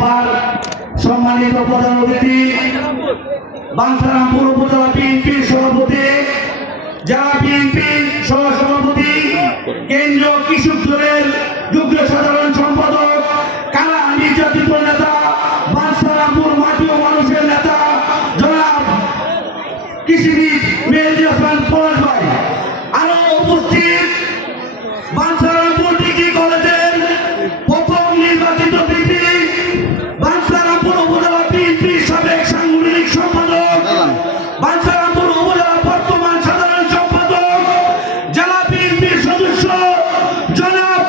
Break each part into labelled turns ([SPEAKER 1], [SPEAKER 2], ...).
[SPEAKER 1] সভার সম্মানিত প্রধান অতিথি বাঞ্ছারামপুর উপজেলা বিএনপির সভাপতি, জেলা বিএনপি সহসভাপতি, কেন্দ্রীয় কৃষক দলের যুগ্ম সাধারণ সম্পাদক, কালা নির্যাতিত নেতা বাঞ্ছারামপুর মাটি ও মানুষের নেতা, জনাব কৃষিবিদ মেহেদি হাসান পলাশ ভাই। আরও উপস্থিত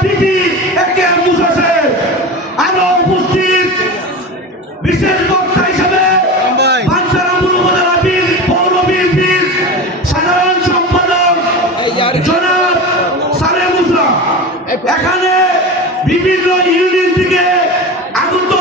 [SPEAKER 1] পিপি একে মুসাসে আরও উপস্থিত বিশেষ বক্তা হিসেবে পাঞ্চারামুল উপজেলা বীর পৌর বিএনপির এখানে বিভিন্ন ইউনিয়ন থেকে আগত